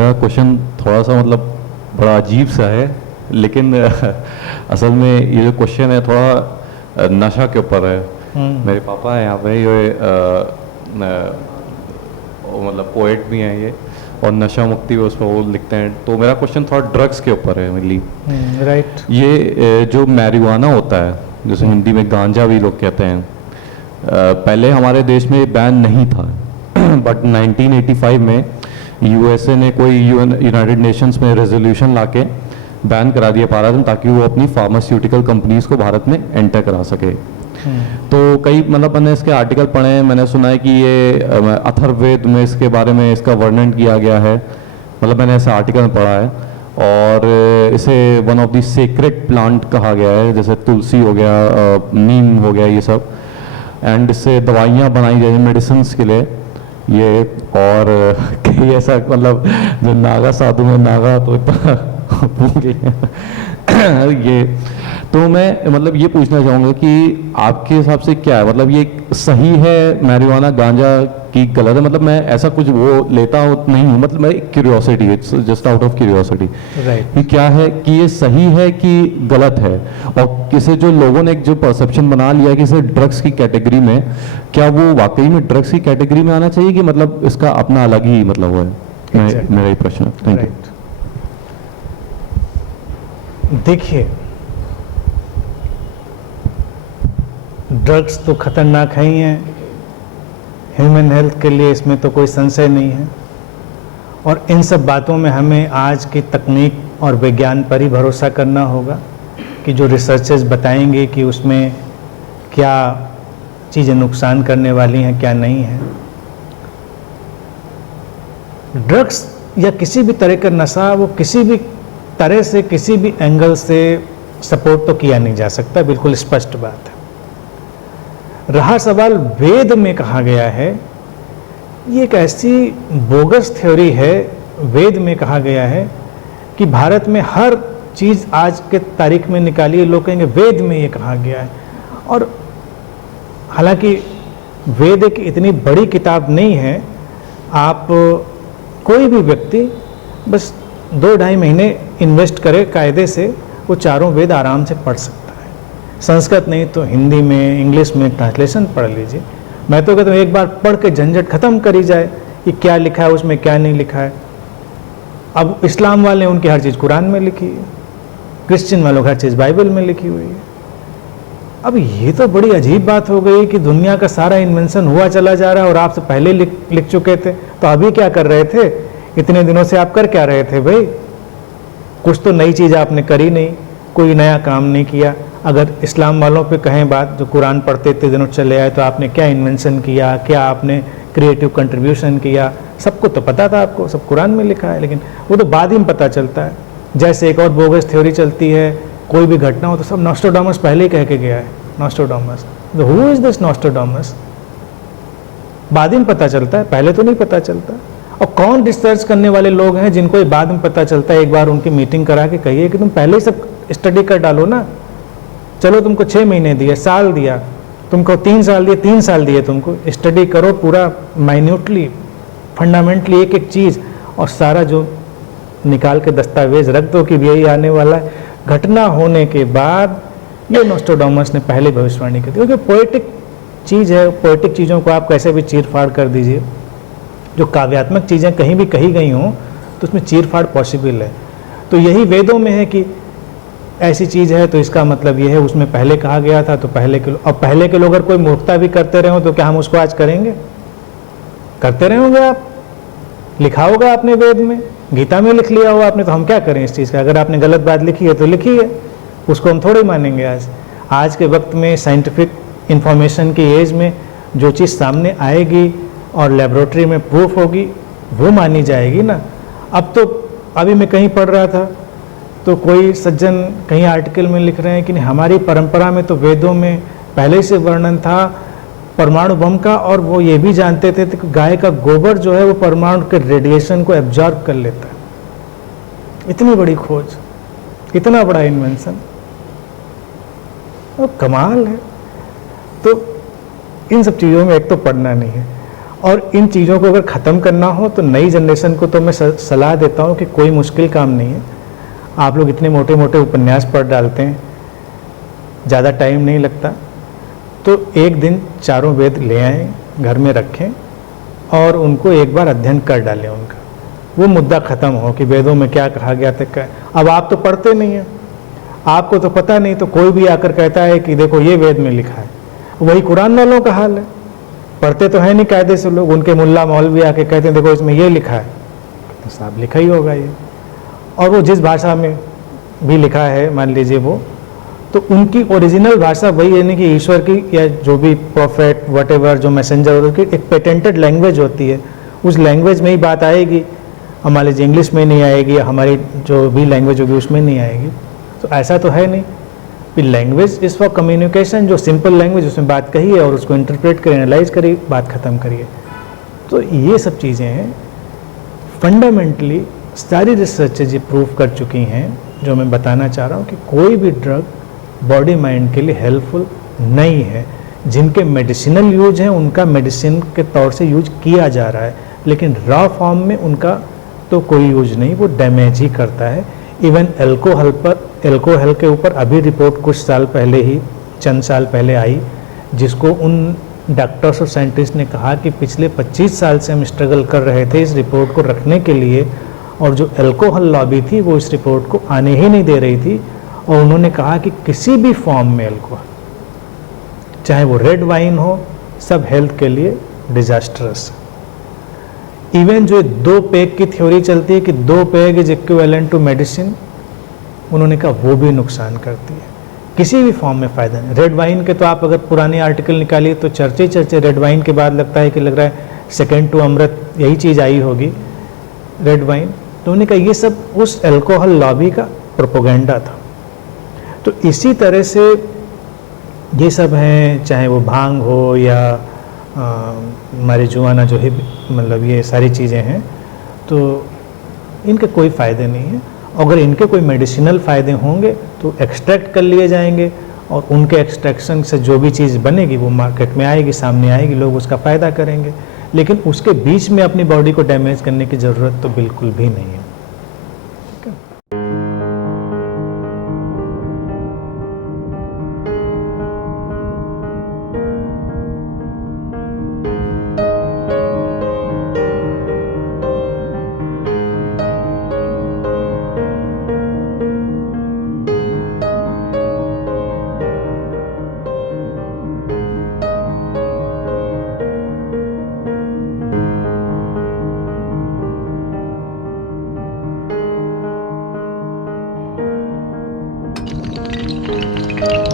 मेरा क्वेश्चन थोड़ा सा मतलब बड़ा अजीब सा है, लेकिन असल में ये जो क्वेश्चन है थोड़ा नशा के ऊपर है। मेरे पापा हैं यहाँ पे, ये मतलब पोएट भी हैं ये, और नशा मुक्ति उस पर वो लिखते हैं। तो मेरा क्वेश्चन थोड़ा ड्रग्स के ऊपर है मेनली। राइट। ये जो मैरिजुआना होता है, जैसे हिंदी में गांजा भी लोग कहते हैं, पहले हमारे देश में बैन नहीं था बट 1985 में यूएसए ने कोई यूनाइटेड नेशंस में रेजोल्यूशन लाके बैन करा दिया भारत में, ताकि वो अपनी फार्मास्यूटिकल कंपनीज को भारत में एंटर करा सके। तो कई मतलब मैंने इसके आर्टिकल पढ़े हैं, मैंने सुना है कि ये अथर्ववेद में इसके बारे में इसका वर्णन किया गया है, मतलब मैंने ऐसा आर्टिकल पढ़ा है। और इसे one of the secret plant कहा गया है, जैसे तुलसी हो गया, नीम हो गया, ये सब। एंड इससे दवाइयाँ बनाई जाएंगी मेडिसिन के लिए ये। और कई ऐसा मतलब जो नागा साधु में नागा तो ये तो मैं मतलब ये पूछना चाहूँगा कि आपके हिसाब से क्या है, मतलब ये सही है मैरिजुआना गांजा की गलत है? मतलब मैं ऐसा कुछ वो लेता हूँ नहीं हूँ, मतलब मैं curiosity, it's just out of curiosity कि क्या है कि ये सही है कि गलत है। और किसे जो लोगों ने एक जो परसेप्शन बना लिया कि इसे ड्रग्स की कैटेगरी में, क्या वो वाकई में ड्रग्स की कैटेगरी में आना चाहिए कि मतलब इसका अपना अलग ही मतलब वो है? मेरा ही प्रश्न है। Thank you. देखिए, ड्रग्स तो खतरनाक है ही हैं, ह्यूमन हेल्थ के लिए इसमें तो कोई संशय नहीं है। और इन सब बातों में हमें आज की तकनीक और विज्ञान पर ही भरोसा करना होगा कि जो रिसर्चर्स बताएंगे कि उसमें क्या चीज़ें नुकसान करने वाली हैं, क्या नहीं है। ड्रग्स या किसी भी तरह का नशा वो किसी भी तरह से, किसी भी एंगल से सपोर्ट तो किया नहीं जा सकता, बिल्कुल स्पष्ट बात है। रहा सवाल वेद में कहा गया है, ये एक ऐसी बोगस थ्योरी है। वेद में कहा गया है कि भारत में हर चीज़ आज के तारीख में निकालिए, लोग कहेंगे वेद में ये कहा गया है। और हालांकि वेद एक इतनी बड़ी किताब नहीं है, आप कोई भी व्यक्ति बस 2-2.5 महीने इन्वेस्ट करे कायदे से, वो चारों वेद आराम से पढ़ सकता है। संस्कृत नहीं तो हिंदी में, इंग्लिश में ट्रांसलेशन पढ़ लीजिए। मैं तो कहता हूँ एक बार पढ़ के झंझट खत्म करी जाए कि क्या लिखा है उसमें, क्या नहीं लिखा है। अब इस्लाम वाले उनकी हर चीज़ कुरान में लिखी है, क्रिश्चियन वालों की हर चीज़ बाइबल में लिखी हुई है। अब ये तो बड़ी अजीब बात हो गई कि दुनिया का सारा इन्वेंशन हुआ चला जा रहा है और आप से पहले लिख चुके थे, तो अभी क्या कर रहे थे? इतने दिनों से आप कर क्या रहे थे भाई? कुछ तो नई चीज़ आपने करी नहीं, कोई नया काम नहीं किया। अगर इस्लाम वालों पे कहें बात, जो कुरान पढ़ते इतने दिनों चले आए, तो आपने क्या इन्वेंशन किया, क्या आपने क्रिएटिव कंट्रीब्यूशन किया? सबको तो पता था, आपको सब कुरान में लिखा है, लेकिन वो तो बाद ही में पता चलता है। जैसे एक और बोगस थ्योरी चलती है, कोई भी घटना हो तो सब नॉस्ट्राडामस पहले ही कह के गया है। Nostradamus, who is this Nostradamus? बाद ही में पता चलता है, पहले तो नहीं पता चलता। और कौन रिसर्च करने वाले लोग हैं जिनको ये बाद में पता चलता है? एक बार उनकी मीटिंग करा के कहिए कि तुम पहले ही सब स्टडी कर डालो ना। चलो तुमको 6 महीने दिए, साल दिया, तुमको 3 साल दिए, 3 साल दिए तुमको, स्टडी करो पूरा माइन्यूटली, फंडामेंटली एक एक चीज़, और सारा जो निकाल के दस्तावेज रख दो कि यही आने वाला है। घटना होने के बाद ये नॉस्ट्राडामस ने पहले भविष्यवाणी की थी। क्योंकि पोएटिक चीज़ है, पोएटिक चीज़ों को आप कैसे भी चीर फाड़ कर दीजिए। जो काव्यात्मक चीज़ें कहीं भी कही गई हों तो उसमें चीर फाड़ पॉसिबल है। तो यही वेदों में है कि ऐसी चीज़ है तो इसका मतलब ये है, उसमें पहले कहा गया था तो पहले के लोग, अब पहले के लोग अगर कोई मूर्खता भी करते रहे हो तो क्या हम उसको आज करेंगे? करते रहे होंगे आप, लिखा होगा आपने वेद में, गीता में लिख लिया हो आपने, तो हम क्या करें इस चीज़ का? अगर आपने गलत बात लिखी है तो लिखी है, उसको हम थोड़े मानेंगे। आज के वक्त में साइंटिफिक इंफॉर्मेशन की एज में जो चीज़ सामने आएगी और लेबोरेटरी में प्रूफ होगी वो मानी जाएगी ना। अब तो अभी मैं कहीं पढ़ रहा था तो कोई सज्जन कहीं आर्टिकल में लिख रहे हैं कि हमारी परंपरा में तो वेदों में पहले से वर्णन था परमाणु बम का, और वो ये भी जानते थे कि गाय का गोबर जो है वो परमाणु के रेडिएशन को एब्जॉर्ब कर लेता है। इतनी बड़ी खोज, इतना बड़ा इन्वेंशन, और कमाल है। तो इन सब चीज़ों में एक तो पढ़ना नहीं है, और इन चीज़ों को अगर ख़त्म करना हो तो नई जनरेशन को तो मैं सलाह देता हूँ कि कोई मुश्किल काम नहीं है। आप लोग इतने मोटे मोटे उपन्यास पढ़ डालते हैं, ज़्यादा टाइम नहीं लगता, तो एक दिन चारों वेद ले आएँ, घर में रखें और उनको एक बार अध्ययन कर डालें उनका, वो मुद्दा ख़त्म हो कि वेदों में क्या कहा गया था। क्या अब आप तो पढ़ते नहीं हैं, आपको तो पता नहीं, तो कोई भी आकर कहता है कि देखो ये वेद में लिखा है, वही कुरान वालों का हाल है। पढ़ते तो है नहीं कायदे से लोग, उनके मुल्ला मौलवी आके कहते हैं देखो इसमें ये लिखा है, तो साहब लिखा ही होगा ये, और वो जिस भाषा में भी लिखा है मान लीजिए वो, तो उनकी ओरिजिनल भाषा वही है, नहीं कि ईश्वर की या जो भी प्रॉफेट वटेवर जो मैसेंजर, उसकी एक पेटेंटेड लैंग्वेज होती है, उस लैंग्वेज में ही बात आएगी। मान लीजिए इंग्लिश में नहीं आएगी, हमारी जो भी लैंग्वेज होगी उसमें नहीं आएगी, तो ऐसा तो है नहीं। फिर लैंग्वेज इज़ फॉर कम्युनिकेशन, जो सिंपल लैंग्वेज उसमें बात कही है और उसको इंटरप्रेट करिए, एनालाइज करिए, बात ख़त्म करिए। तो ये सब चीज़ें हैं, फंडामेंटली सारी रिसर्चेज ये प्रूव कर चुकी हैं। जो मैं बताना चाह रहा हूँ कि कोई भी ड्रग बॉडी माइंड के लिए हेल्पफुल नहीं है। जिनके मेडिसिनल यूज हैं उनका मेडिसिन के तौर से यूज किया जा रहा है, लेकिन रॉ फॉर्म में उनका तो कोई यूज नहीं, वो डैमेज ही करता है। इवन एल्कोहल के ऊपर अभी रिपोर्ट कुछ साल पहले ही, चंद साल पहले आई, जिसको उन डॉक्टर्स और साइंटिस्ट ने कहा कि पिछले 25 साल से हम स्ट्रगल कर रहे थे इस रिपोर्ट को रखने के लिए, और जो एल्कोहल लॉबी थी वो इस रिपोर्ट को आने ही नहीं दे रही थी। और उन्होंने कहा कि किसी भी फॉर्म में एल्कोहल, चाहे वो रेड वाइन हो, सब हेल्थ के लिए डिजास्टरस। इवन जो 2 पैग की थ्योरी चलती है कि 2 peg is equivalent to medicine, उन्होंने कहा वो भी नुकसान करती है, किसी भी फॉर्म में फ़ायदा नहीं। रेड वाइन के तो आप अगर पुराने आर्टिकल निकालिए तो चर्चे रेड वाइन के बाद लगता है कि लग रहा है सेकेंड टू अमृत यही चीज़ आई होगी, रेड वाइन। तो उन्होंने कहा ये सब उस एल्कोहल लॉबी का प्रोपोगेंडा था। तो इसी तरह से ये सब हैं, चाहे वो भांग हो या marijuana जो है, मतलब ये सारी चीज़ें हैं, तो इनके कोई फ़ायदे नहीं हैं। अगर इनके कोई मेडिसिनल फ़ायदे होंगे तो एक्सट्रैक्ट कर लिए जाएंगे, और उनके एक्सट्रैक्शन से जो भी चीज़ बनेगी वो मार्केट में आएगी, सामने आएगी, लोग उसका फ़ायदा करेंगे। लेकिन उसके बीच में अपनी बॉडी को डैमेज करने की ज़रूरत तो बिल्कुल भी नहीं है। Thank you.